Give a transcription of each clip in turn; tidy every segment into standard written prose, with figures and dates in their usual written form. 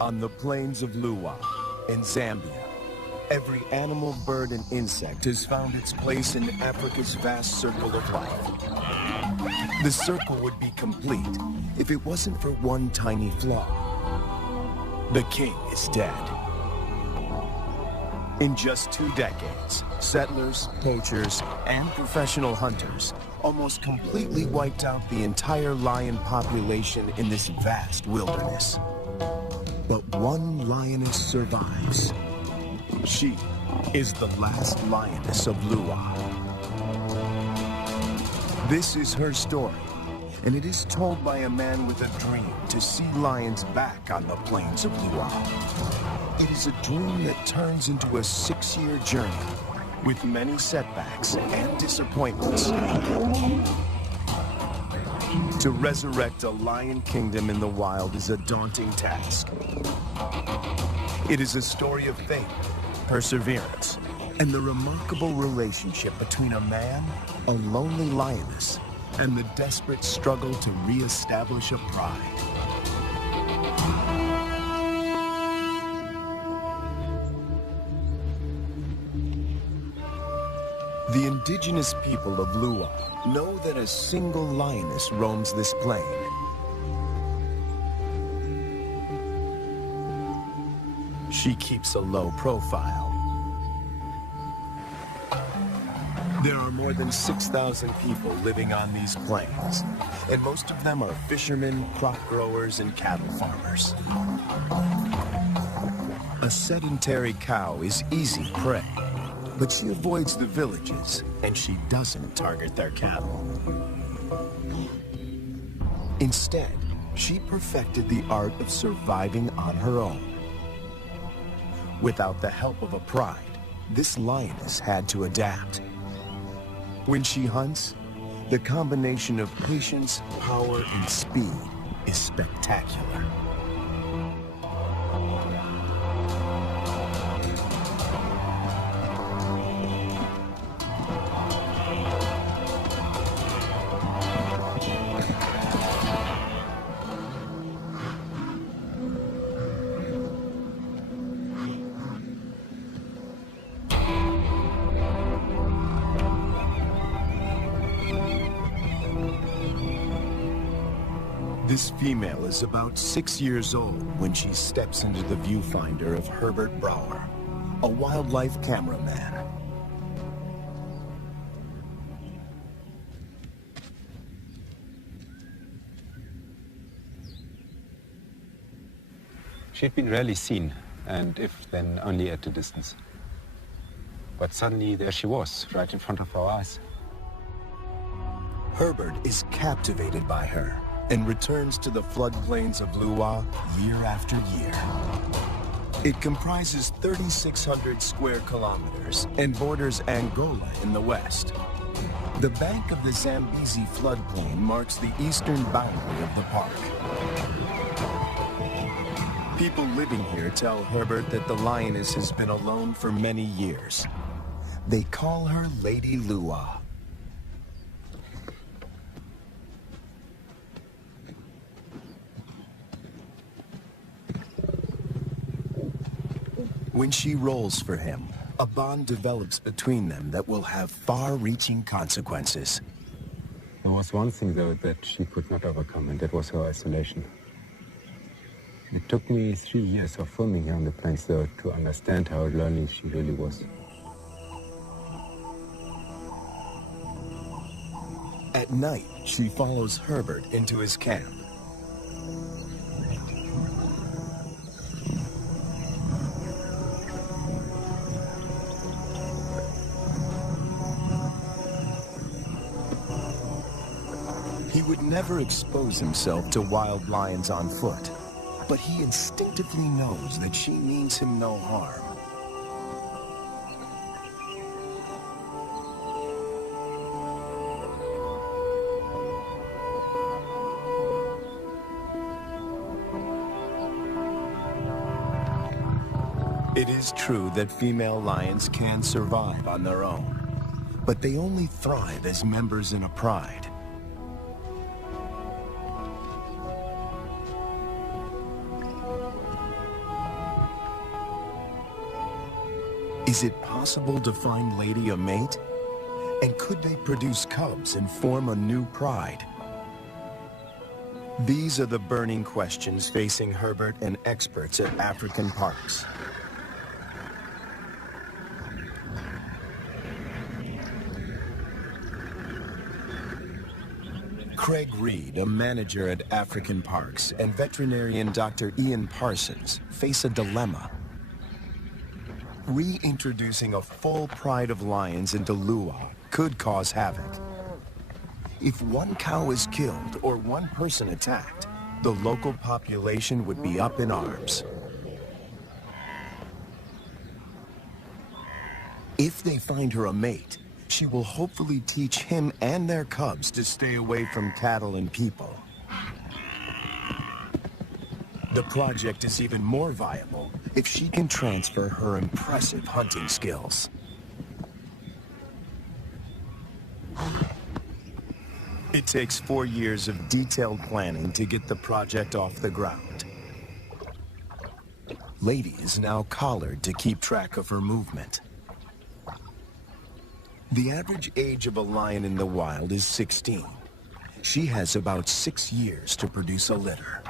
On the plains of Luwa, in Zambia, every animal, bird, and insect has found its place in Africa's vast circle of life. The circle would be complete if it wasn't for one tiny flaw. The king is dead. In just 2 decades, settlers, poachers, and professional hunters almost completely wiped out the entire lion population in this vast wilderness. But one lioness survives. She is the last lioness of Luwa. This is her story, and it is told by a man with a dream to see lions back on the plains of Luwa. It is a dream that turns into a 6-year journey with many setbacks and disappointments. To resurrect a lion kingdom in the wild is a daunting task. It is a story of faith, perseverance, and the remarkable relationship between a man, a lonely lioness, and the desperate struggle to re-establish a pride. The indigenous people of Luwa know that a single lioness roams this plain. She keeps a low profile. There are more than 6,000 people living on these plains, and most of them are fishermen, crop growers, and cattle farmers. A sedentary cow is easy prey, but she avoids the villages, and she doesn't target their cattle. Instead, she perfected the art of surviving on her own. Without the help of a pride, this lioness had to adapt. When she hunts, the combination of patience, power, and speed is spectacular. This female is about 6 years old when she steps into the viewfinder of Herbert Brouwer, a wildlife cameraman. She'd been rarely seen, and if then only at a distance. But suddenly there she was, right in front of our eyes. Herbert is captivated by her and returns to the floodplains of Luwa year after year. It comprises 3,600 square kilometers and borders Angola in the west. The bank of the Zambezi floodplain marks the eastern boundary of the park. People living here tell Herbert that the lioness has been alone for many years. They call her Lady Luwa. When she rolls for him, a bond develops between them that will have far-reaching consequences. There was one thing, though, that she could not overcome, and that was her isolation. It took me 3 years of filming her on the plains, though, to understand how lonely she really was. At night, she follows Herbert into his camp. He would never expose himself to wild lions on foot, but he instinctively knows that she means him no harm. It is true that female lions can survive on their own, but they only thrive as members in a pride. Is it possible to find Lady a mate? And could they produce cubs and form a new pride? These are the burning questions facing Herbert and experts at African parks. Craig Reed, a manager at African Parks, and veterinarian Dr. Ian Parsons face a dilemma. Reintroducing a full pride of lions into Luau could cause havoc. If one cow is killed or one person attacked, the local population would be up in arms. If they find her a mate, she will hopefully teach him and their cubs to stay away from cattle and people. The project is even more viable if she can transfer her impressive hunting skills. It takes 4 years of detailed planning to get the project off the ground. Lady is now collared to keep track of her movement. The average age of a lion in the wild is 16. She has about 6 years to produce a litter.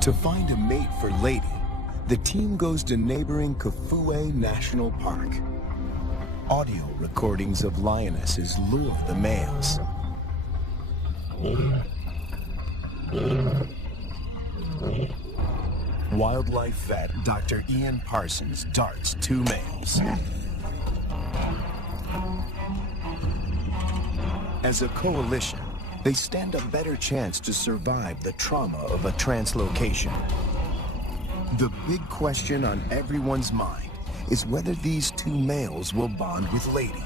To find a mate for Lady, the team goes to neighboring Kafue National Park. Audio recordings of lionesses lure the males. Wildlife vet Dr. Ian Parsons darts 2 males. As a coalition, they stand a better chance to survive the trauma of a translocation. The big question on everyone's mind is whether these 2 males will bond with Lady.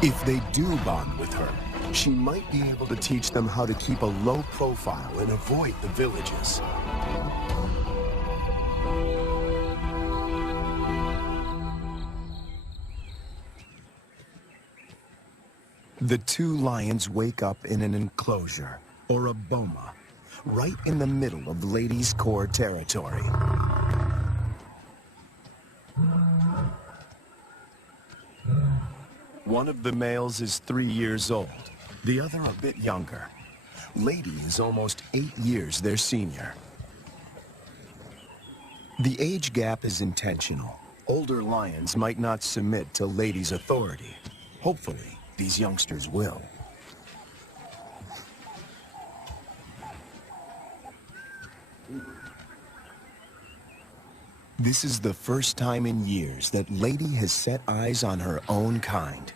If they do bond with her, she might be able to teach them how to keep a low profile and avoid the villages. The 2 lions wake up in an enclosure, or a boma, right in the middle of Lady's core territory. One of the males is 3 years old, the other a bit younger. Lady is almost 8 years their senior. The age gap is intentional. Older lions might not submit to Lady's authority. Hopefully, these youngsters will. This is the first time in years that Lady has set eyes on her own kind.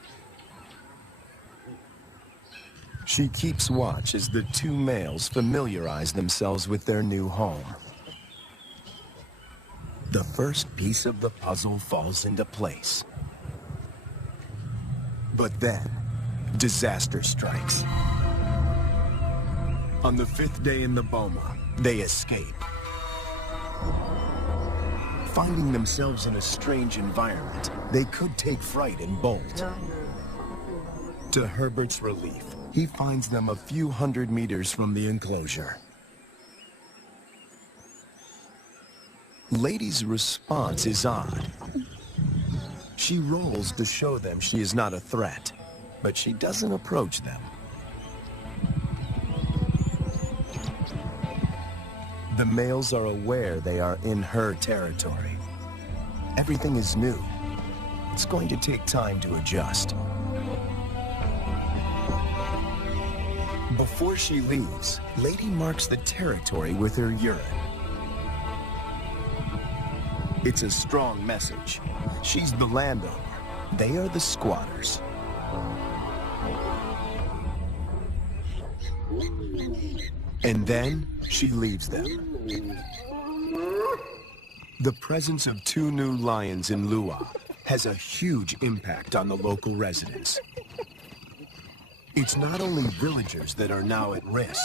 She keeps watch as the 2 males familiarize themselves with their new home. The first piece of the puzzle falls into place. But then, disaster strikes. On the 5th day in the boma, they escape. Finding themselves in a strange environment, they could take fright and bolt. To Herbert's relief, he finds them a few hundred meters from the enclosure. Lady's response is odd. She rolls to show them she is not a threat, but she doesn't approach them. The males are aware they are in her territory. Everything is new. It's going to take time to adjust. Before she leaves, Lady marks the territory with her urine. It's a strong message. She's the landowner. They are the squatters. And then she leaves them. The presence of 2 new lions in Luau has a huge impact on the local residents. It's not only villagers that are now at risk.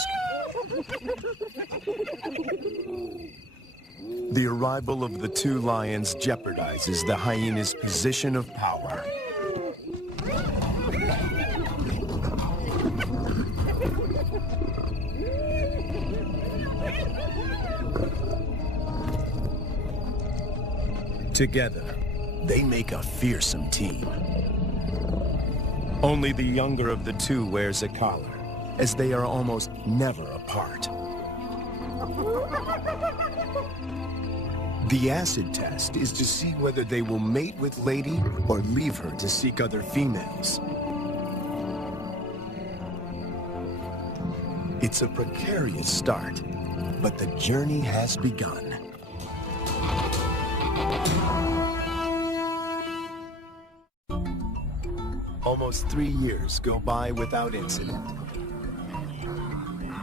The arrival of the 2 lions jeopardizes the hyena's position of power. Together, they make a fearsome team. Only the younger of the two wears a collar, as they are almost never apart. The acid test is to see whether they will mate with Lady or leave her to seek other females. It's a precarious start, but the journey has begun. Almost 3 years go by without incident.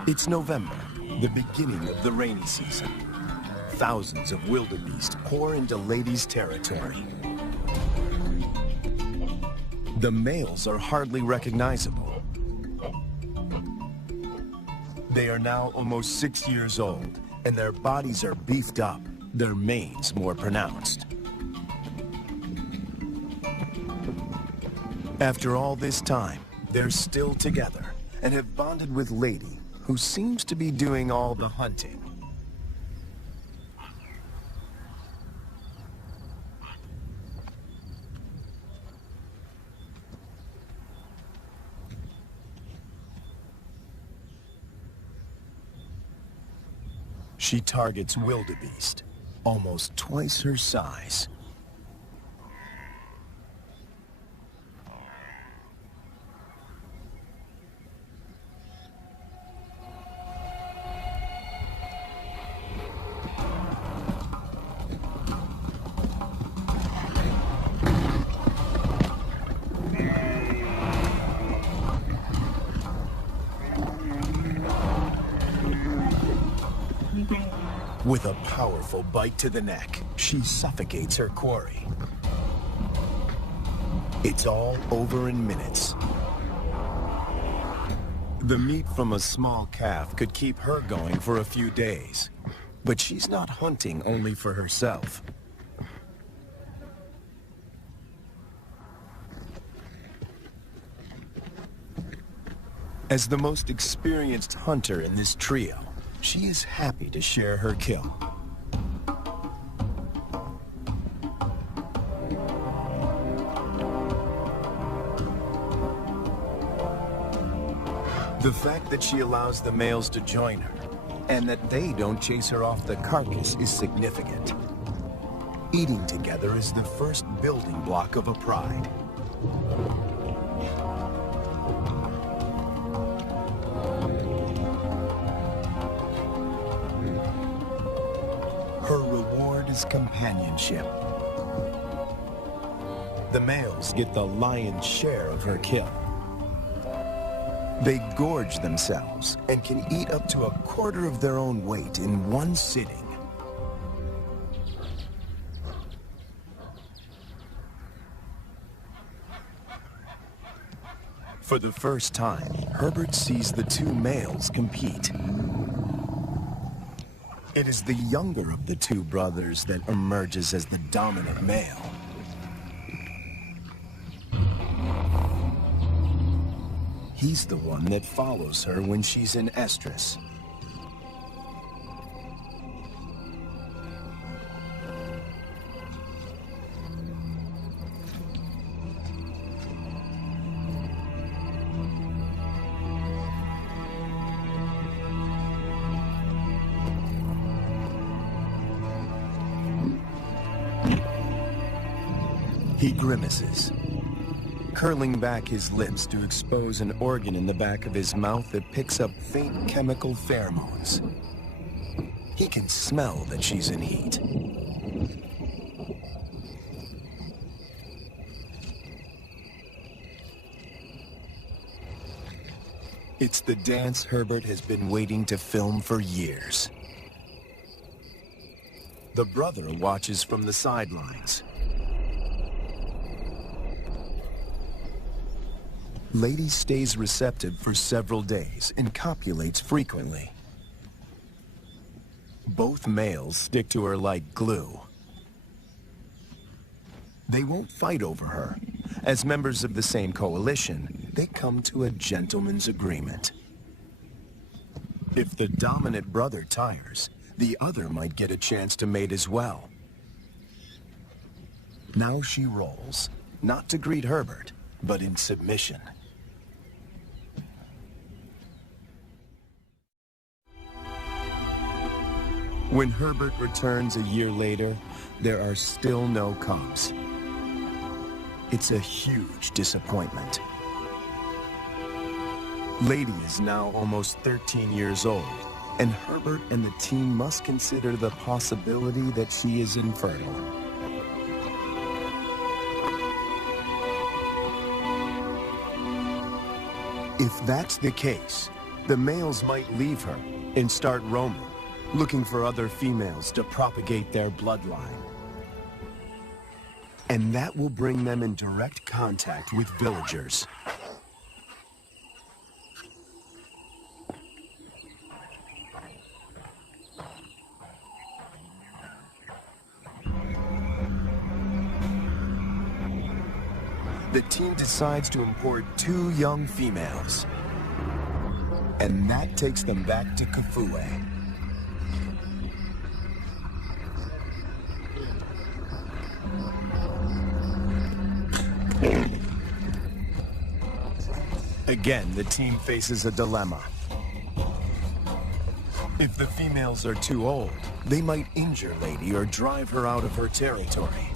It's November, the beginning of the rainy season. Thousands of wildebeest pour into Lady's territory. The males are hardly recognizable. They are now almost 6 years old, and their bodies are beefed up, their manes more pronounced. After all this time, they're still together and have bonded with Lady, who seems to be doing all the hunting. She targets wildebeest, almost twice her size. With a powerful bite to the neck, she suffocates her quarry. It's all over in minutes. The meat from a small calf could keep her going for a few days, but she's not hunting only for herself. As the most experienced hunter in this trio, she is happy to share her kill. The fact that she allows the males to join her, and that they don't chase her off the carcass, is significant. Eating together is the first building block of a pride. Her reward is companionship. The males get the lion's share of her kill. They gorge themselves and can eat up to a quarter of their own weight in one sitting. For the first time, Herbert sees the two males compete. It is the younger of the two brothers that emerges as the dominant male. He's the one that follows her when she's in estrus. He grimaces, curling back his lips to expose an organ in the back of his mouth that picks up faint chemical pheromones. He can smell that she's in heat. It's the dance Herbert has been waiting to film for years. The brother watches from the sidelines. Lady stays receptive for several days and copulates frequently. Both males stick to her like glue. They won't fight over her. As members of the same coalition, they come to a gentleman's agreement. If the dominant brother tires, the other might get a chance to mate as well. Now she rolls, not to greet Herbert, but in submission. When Herbert returns a year later, there are still no cubs. It's a huge disappointment. Lady is now almost 13 years old, and Herbert and the team must consider the possibility that she is infertile. If that's the case, the males might leave her and start roaming, looking for other females to propagate their bloodline. And that will bring them in direct contact with villagers. The team decides to import 2 young females. And that takes them back to Kafue. Again, the team faces a dilemma. If the females are too old, they might injure Lady or drive her out of her territory.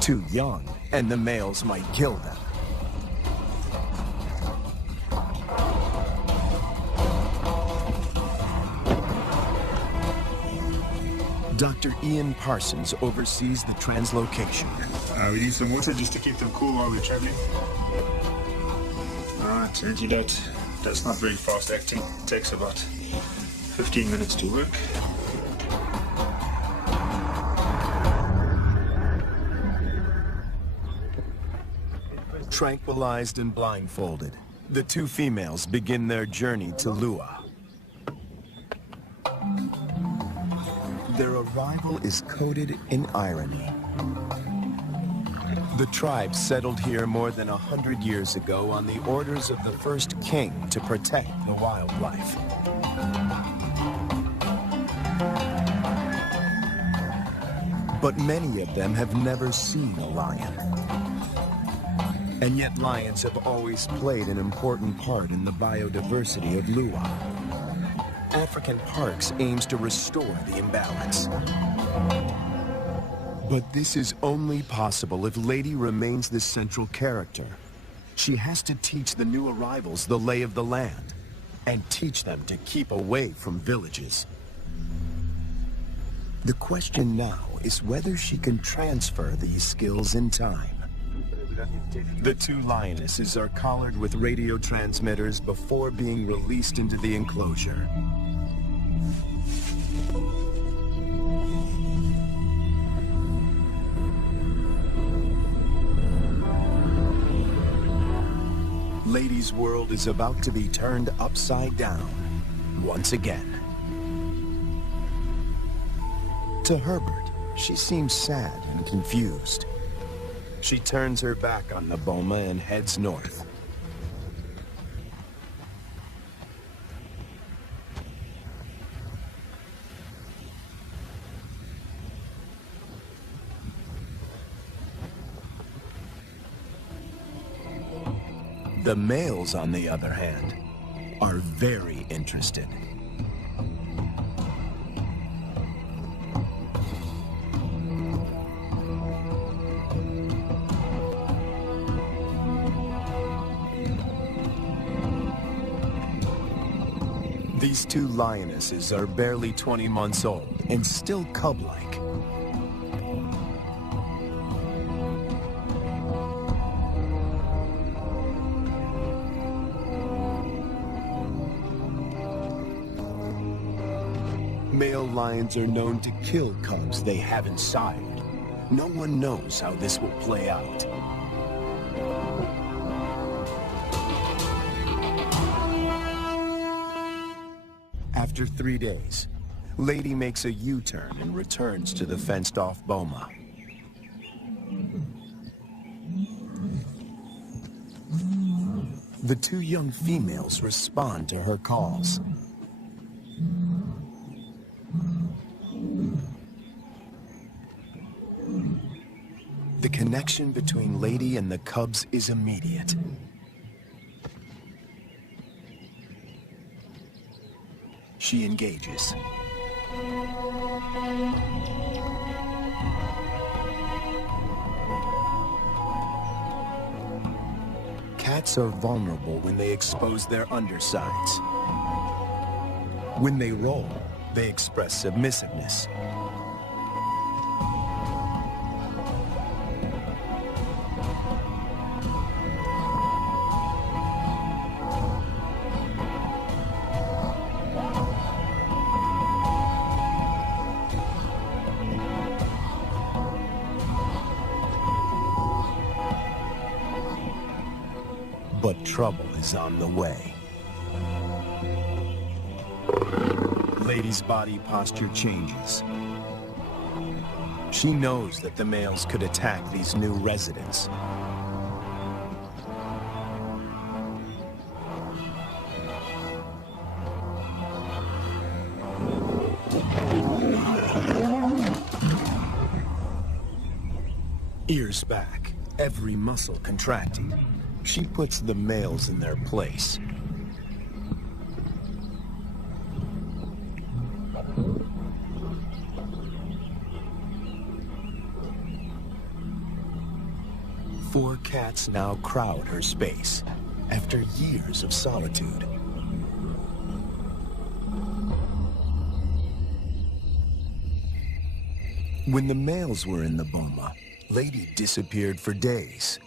Too young, and the males might kill them. Dr. Ian Parsons oversees the translocation. We need some water just to keep them cool while we're traveling. Antidote. That's not very fast acting. It takes about 15 minutes to work. Tranquilized and blindfolded, the 2 females begin their journey to Lua. Their arrival is coated in irony. The tribe settled here more than 100 years ago on the orders of the first king to protect the wildlife. But many of them have never seen a lion. And yet lions have always played an important part in the biodiversity of Lua. African Parks aims to restore the imbalance. But this is only possible if Lady remains the central character. She has to teach the new arrivals the lay of the land, and teach them to keep away from villages. The question now is whether she can transfer these skills in time. The 2 lionesses are collared with radio transmitters before being released into the enclosure. Lady's world is about to be turned upside down once again. To Herbert, she seems sad and confused. She turns her back on the boma and heads north. The males, on the other hand, are very interested. These 2 lionesses are barely 20 months old and still cub-like. Male lions are known to kill cubs they haven't sired. No one knows how this will play out. After 3 days, Lady makes a U-turn and returns to the fenced-off boma. The 2 young females respond to her calls. The connection between Lady and the cubs is immediate. She engages. Cats are vulnerable when they expose their undersides. When they roll, they express submissiveness. But trouble is on the way. Lady's body posture changes. She knows that the males could attack these new residents. Ears back, every muscle contracting. She puts the males in their place. Four cats now crowd her space, after years of solitude. When the males were in the boma, Lady disappeared for days.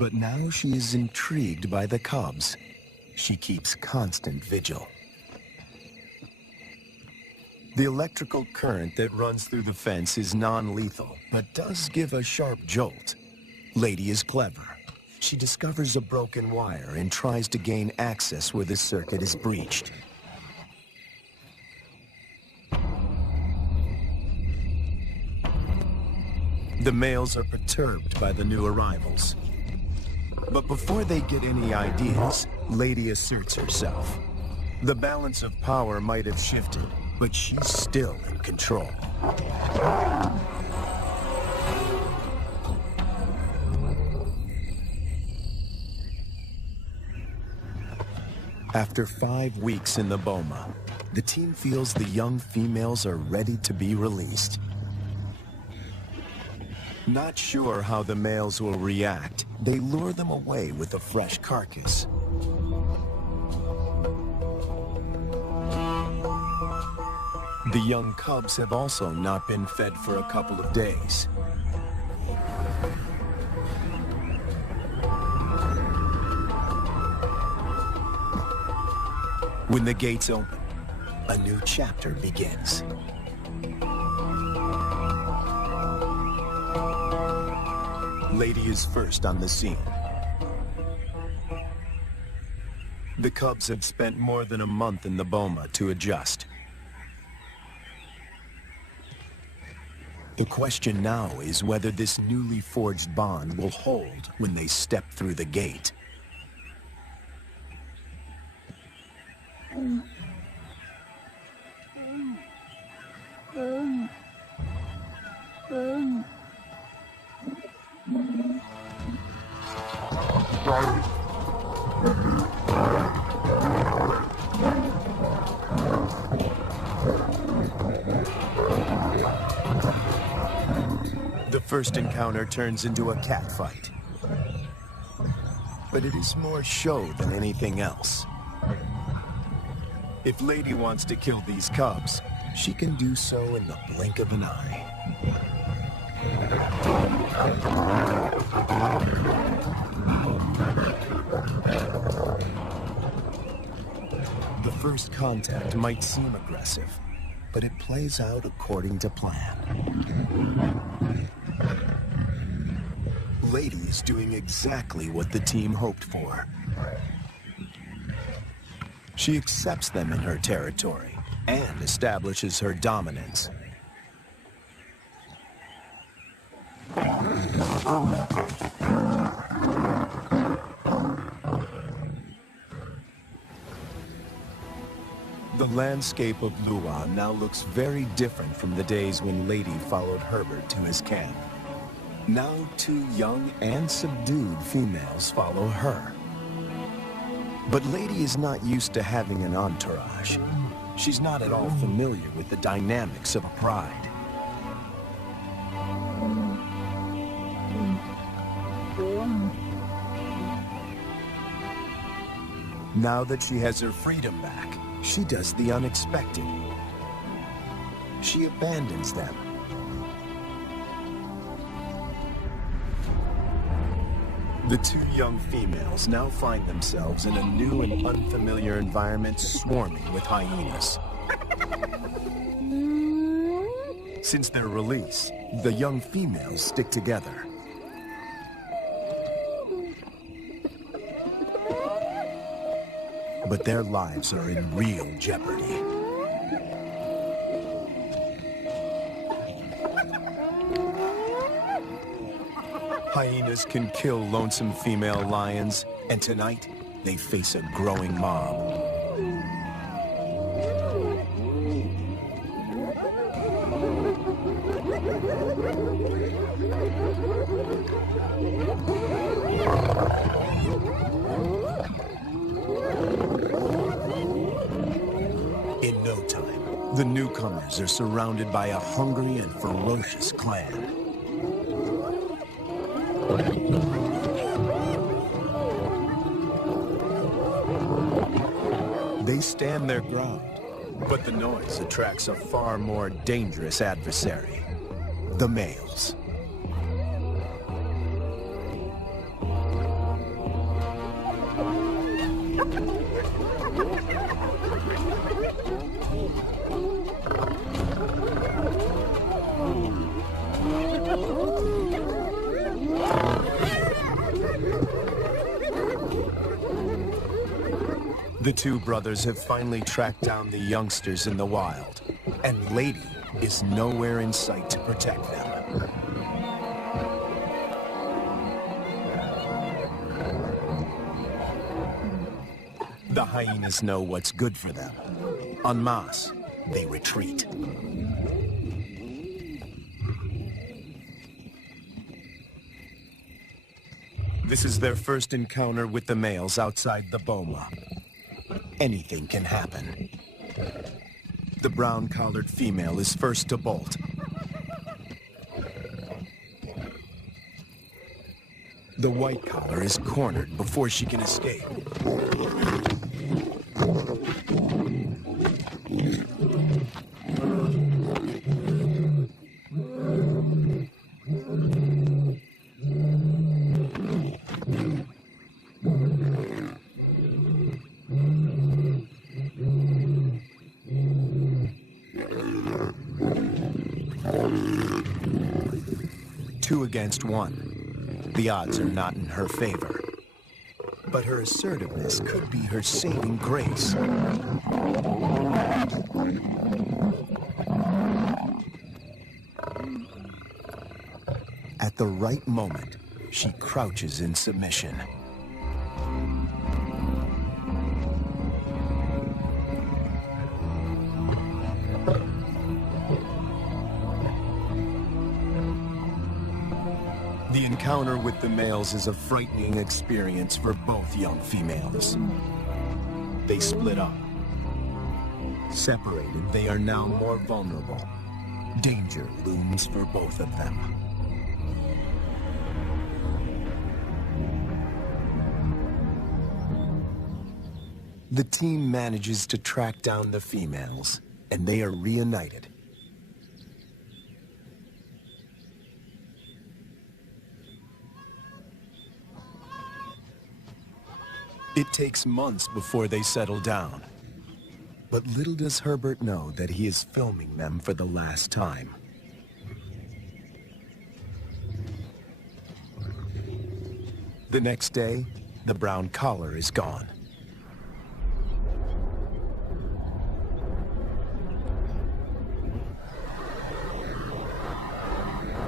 But now she is intrigued by the cubs. She keeps constant vigil. The electrical current that runs through the fence is non-lethal, but does give a sharp jolt. Lady is clever. She discovers a broken wire and tries to gain access where the circuit is breached. The males are perturbed by the new arrivals. But before they get any ideas, Lady asserts herself. The balance of power might have shifted, but she's still in control. After 5 weeks in the boma, the team feels the young females are ready to be released. Not sure how the males will react, they lure them away with a fresh carcass. The young cubs have also not been fed for a couple of days. When the gates open, a new chapter begins. Lady is first on the scene. The cubs have spent more than a month in the boma to adjust. The question now is whether this newly forged bond will hold when they step through the gate. The first encounter turns into a cat fight. But it is more show than anything else. If Lady wants to kill these cubs, she can do so in the blink of an eye. The first contact might seem aggressive, but it plays out according to plan. Lady is doing exactly what the team hoped for. She accepts them in her territory and establishes her dominance. The landscape of Lua now looks very different from the days when Lady followed Herbert to his camp. Now 2 young and subdued females follow her. But Lady is not used to having an entourage. She's not at all familiar with the dynamics of a pride. Now that she has her freedom back, she does the unexpected. She abandons them. The 2 young females now find themselves in a new and unfamiliar environment swarming with hyenas. Since their release, the young females stick together. But their lives are in real jeopardy. Hyenas can kill lonesome female lions, and tonight, they face a growing mob. In no time, the newcomers are surrounded by a hungry and ferocious clan. They stand their ground, but the noise attracts a far more dangerous adversary, the males. The 2 brothers have finally tracked down the youngsters in the wild, and Lady is nowhere in sight to protect them. The hyenas know what's good for them. En masse, they retreat. This is their first encounter with the males outside the boma. Anything can happen. The brown-collared female is first to bolt. The white collar is cornered before she can escape. Two against one. The odds are not in her favor. But her assertiveness could be her saving grace. At the right moment, she crouches in submission. The encounter with the males is a frightening experience for both young females. They split up. Separated, they are now more vulnerable. Danger looms for both of them. The team manages to track down the females, and they are reunited. It takes months before they settle down. But little does Herbert know that he is filming them for the last time. The next day, the brown collar is gone.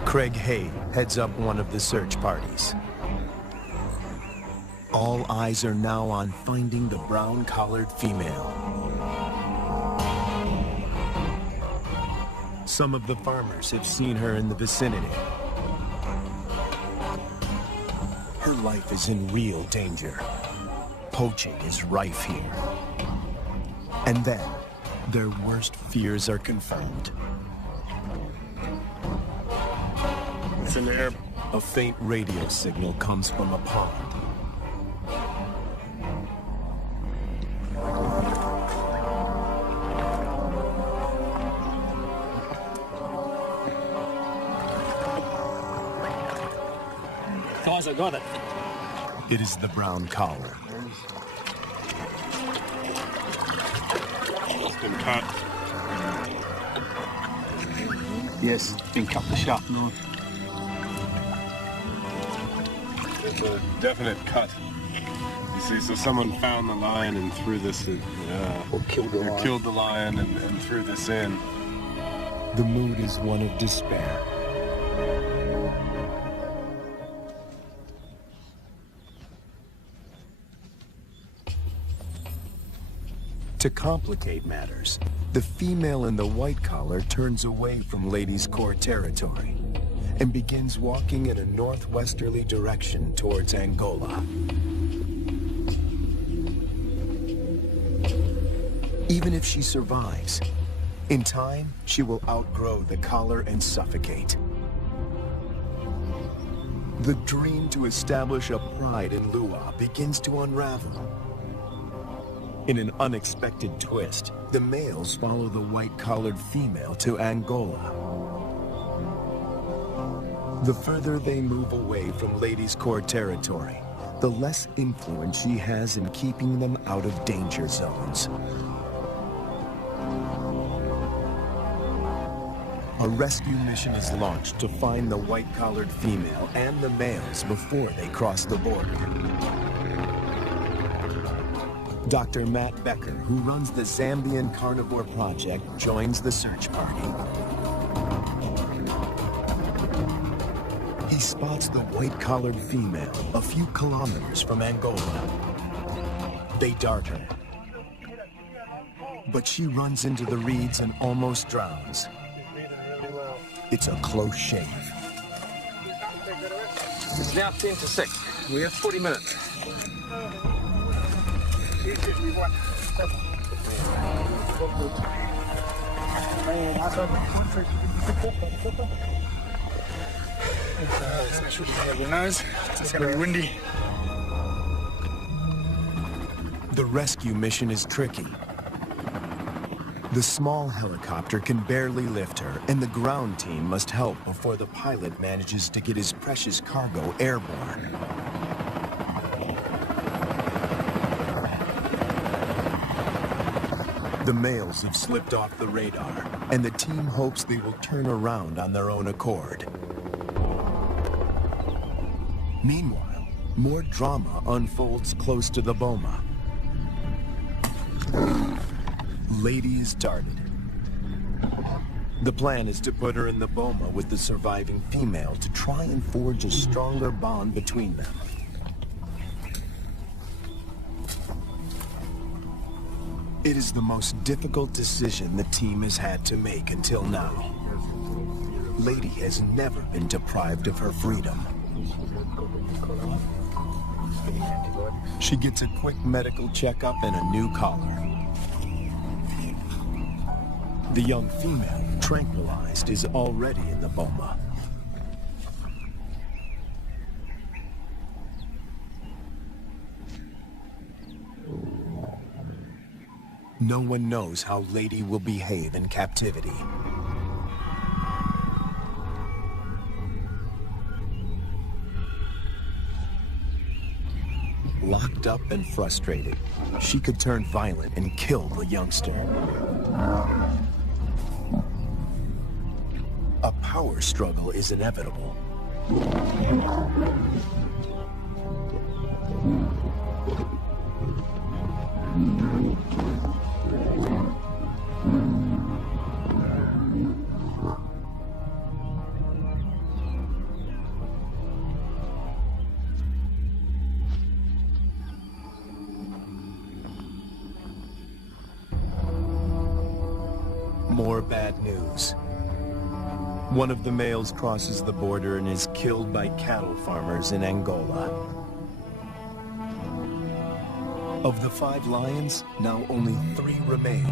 Craig Hay heads up one of the search parties. All eyes are now on finding the brown-collared female. Some of the farmers have seen her in the vicinity. life is in real danger. Poaching is rife here. And then, their worst fears are confirmed. It's in the air. A faint radio signal comes from a pond. Guys, I got it. It is the brown collar. It's been cut. Yes, it's been cut the shaft north. There's a definite cut. You see, so someone found the lion and threw this in. Or killed the lion. Killed the lion and threw this in. The mood is one of despair. To complicate matters, the female in the white collar turns away from Lady's Core territory and begins walking in a northwesterly direction towards Angola. Even if she survives, in time, she will outgrow the collar and suffocate. The dream to establish a pride in Lua begins to unravel. In an unexpected twist, the males follow the white-collared female to Angola. The further they move away from Lady's Core territory, the less influence she has in keeping them out of danger zones. A rescue mission is launched to find the white-collared female and the males before they cross the border. Dr. Matt Becker, who runs the Zambian Carnivore Project, joins the search party. He spots the white-collared female a few kilometers from Angola. They dart her, but she runs into the reeds and almost drowns. It's a close shave. It's now 10 to 6. We have 40 minutes. It's gonna be windy. The rescue mission is tricky. The small helicopter can barely lift her, and the ground team must help before the pilot manages to get his precious cargo airborne. The males have slipped off the radar, and the team hopes they will turn around on their own accord. Meanwhile, more drama unfolds close to the boma. Lady is darted. The plan is to put her in the boma with the surviving female to try and forge a stronger bond between them. It is the most difficult decision the team has had to make until now. Lady has never been deprived of her freedom. She gets a quick medical checkup and a new collar. The young female, tranquilized, is already in the boma. No one knows how Lady will behave in captivity. Locked up and frustrated, she could turn violent and kill the youngster. A power struggle is inevitable. More bad news. One of the males crosses the border and is killed by cattle farmers in Angola. Of the 5 lions, now only 3 remain.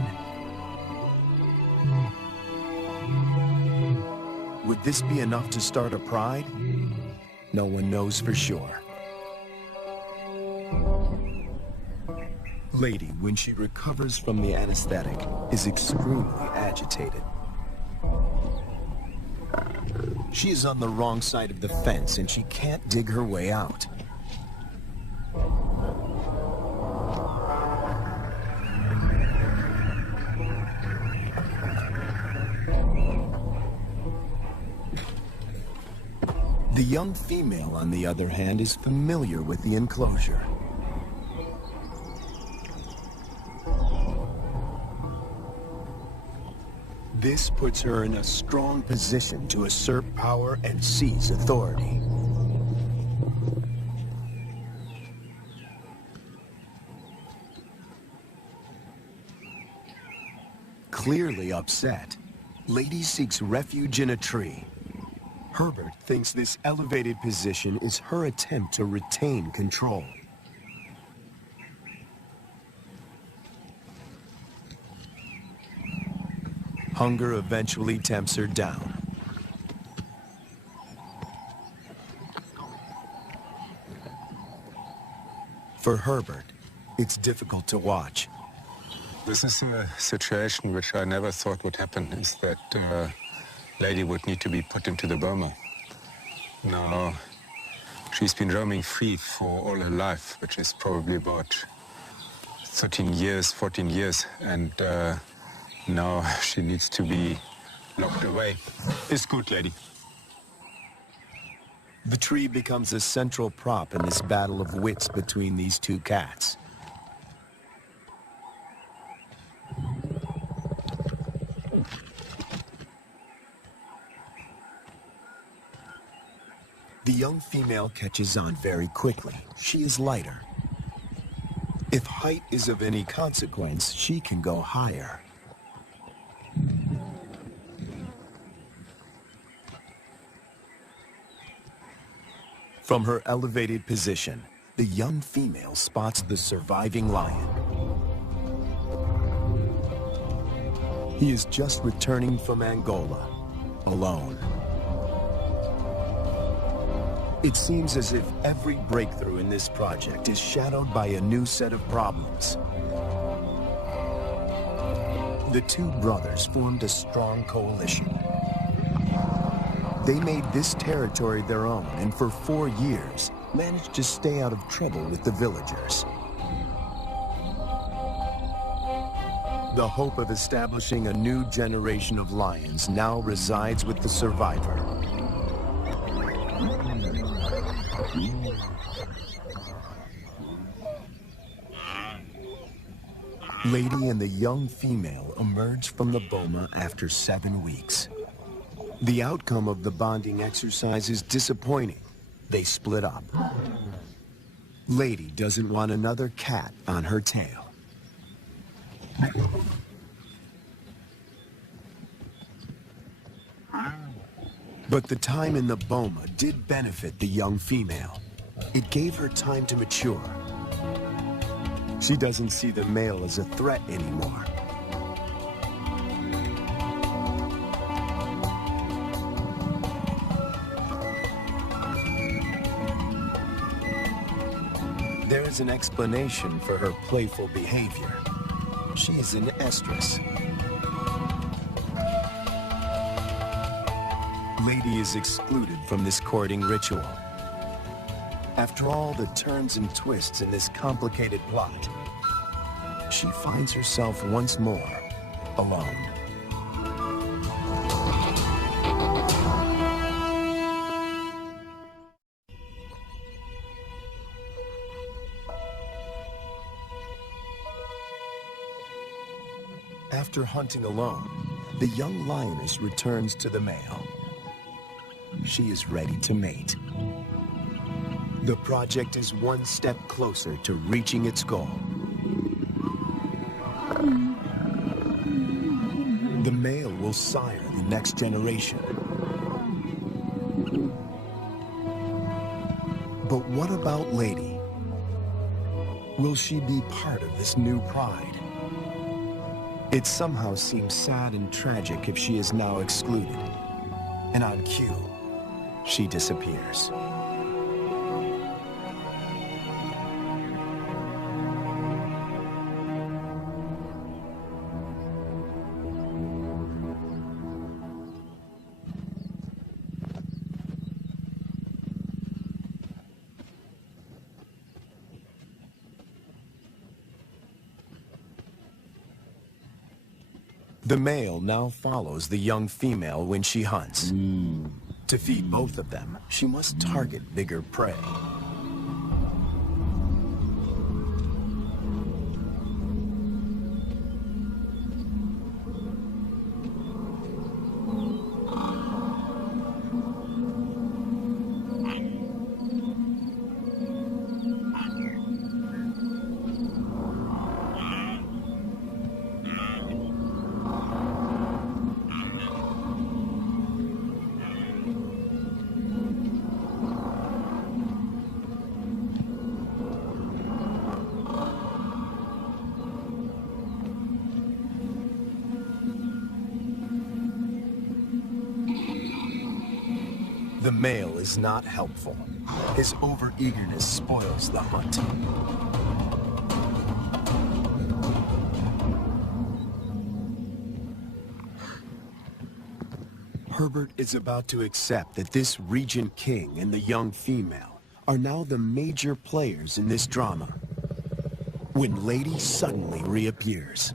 Would this be enough to start a pride? No one knows for sure. Lady, when she recovers from the anesthetic, is extremely agitated. She is on the wrong side of the fence and she can't dig her way out. The young female, on the other hand, is familiar with the enclosure. This puts her in a strong position to assert power and seize authority. Clearly upset, Lady seeks refuge in a tree. Herbert thinks this elevated position is her attempt to retain control. Hunger eventually tempts her down. For Herbert, it's difficult to watch. This is a situation which I never thought would happen, is that Lady would need to be put into the Burma. Now, she's been roaming free for all her life, which is probably about 13 years, 14 years, and now she needs to be locked away. It's good, Lady. The tree becomes a central prop in this battle of wits between these 2 cats. The young female catches on very quickly. She is lighter. If height is of any consequence, she can go higher. From her elevated position, the young female spots the surviving lion. He is just returning from Angola, alone. It seems as if every breakthrough in this project is shadowed by a new set of problems. The 2 brothers formed a strong coalition. They made this territory their own and for 4 years managed to stay out of trouble with the villagers. The hope of establishing a new generation of lions now resides with the survivor. Lady and the young female emerge from the boma after 7 weeks. The outcome of the bonding exercise is disappointing. They split up. Lady doesn't want another cat on her tail. But the time in the boma did benefit the young female. It gave her time to mature. She doesn't see the male as a threat anymore. There is an explanation for her playful behavior. She is an estrus. Lady is excluded from this courting ritual. After all the turns and twists in this complicated plot, she finds herself once more alone. After hunting alone, the young lioness returns to the male. She is ready to mate. The project is one step closer to reaching its goal. The male will sire the next generation. But what about Lady? Will she be part of this new pride? It somehow seems sad and tragic if she is now excluded. And on cue, she disappears. The male now follows the young female when she hunts. To feed both of them, she must target bigger prey. The male is not helpful. His overeagerness spoils the hunt. Herbert is about to accept that this regent king and the young female are now the major players in this drama, when Lady suddenly reappears.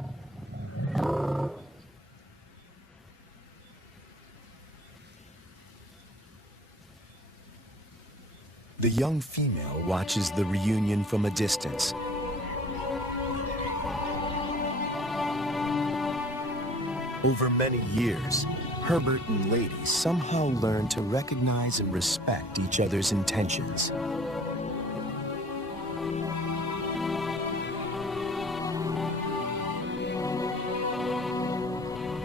The young female watches the reunion from a distance. Over many years, Herbert and Lady somehow learn to recognize and respect each other's intentions.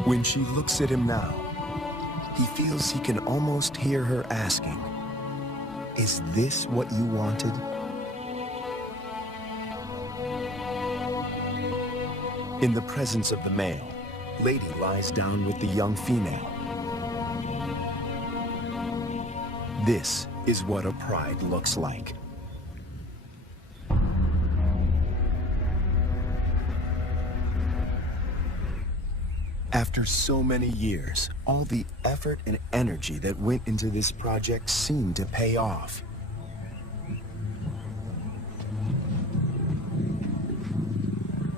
When she looks at him now, he feels he can almost hear her asking, "Is this what you wanted?" In the presence of the male, Lady lies down with the young female. This is what a pride looks like. After so many years, all the effort and energy that went into this project seemed to pay off.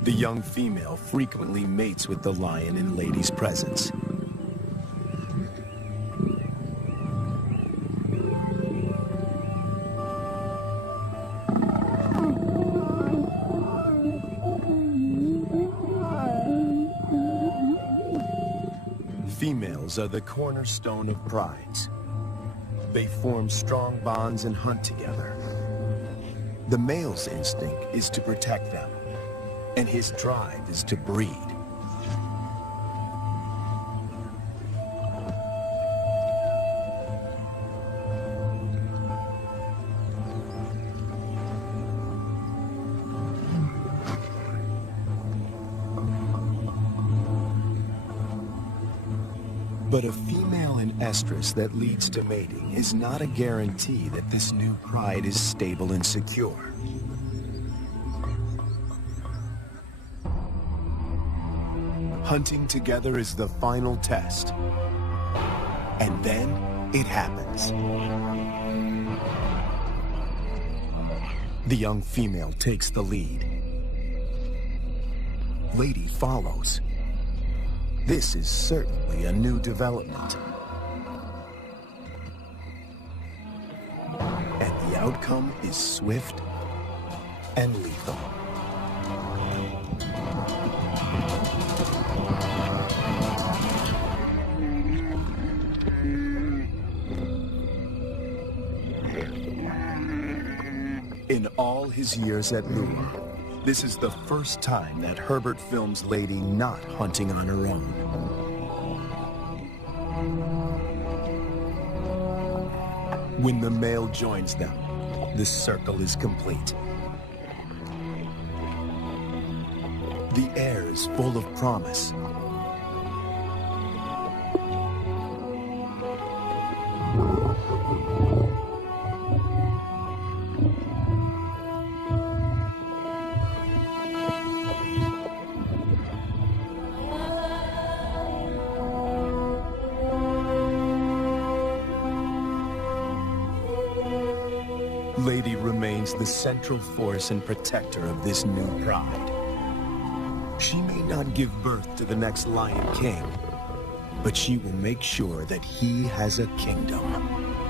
The young female frequently mates with the lion in Lady's presence. Females are the cornerstone of prides. They form strong bonds and hunt together. The male's instinct is to protect them, and his drive is to breed. But a female in estrus that leads to mating is not a guarantee that this new pride is stable and secure. Hunting together is the final test. And then it happens. The young female takes the lead. Lady follows. This is certainly a new development. And the outcome is swift and lethal. In all his years at Lure, this is the first time that Herbert films Lady not hunting on her own. When the male joins them, the circle is complete. The air is full of promise. Lady remains the central force and protector of this new pride. She may not give birth to the next Lion King, but she will make sure that he has a kingdom.